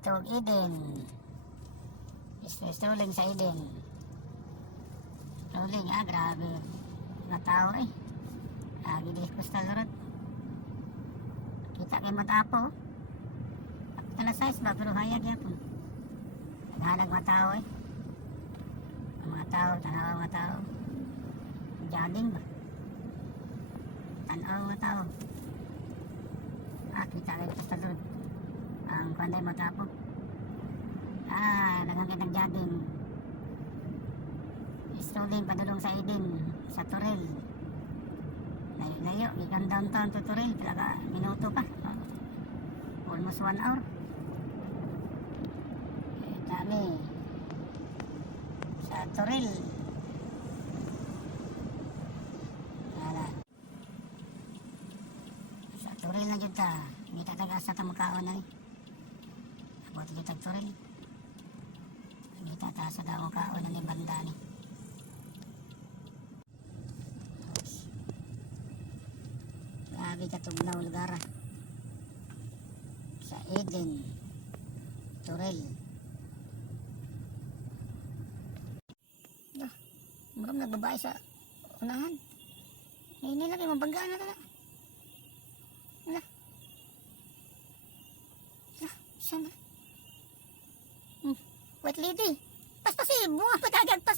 Adtog Eden. Strolling sa Eden. Strolling grabe. Mga tao Lagi di Coastal Road. Kita kay matapo. Alas 6 ba pero hayag yapon. Naghalag mga tao Ang mga tao, tanaw mga tao. Jogging ba? Tanaw mga tao. Kita kay Coastal Road. Ang kanday matapo. Naghangkit ng jogging. Strolling padulong sa Eden, sa Toril. Layo, ikan downtown to Toril, pila minuto pa. Almost 1 hour. Kami sa Toril. Sa Toril na jud ta. Hindi ta taga-asa ta makaon na Abot jud tag Toril. Hindi ta taasa daw makaon na ni banda ni. Grabe katugnaw lugar sa Eden, Toril. Muram nagbabae sa unahan. Hindi lagi mabanggaan na ito na. Siya na. White lady. Pas bunga patagag pa.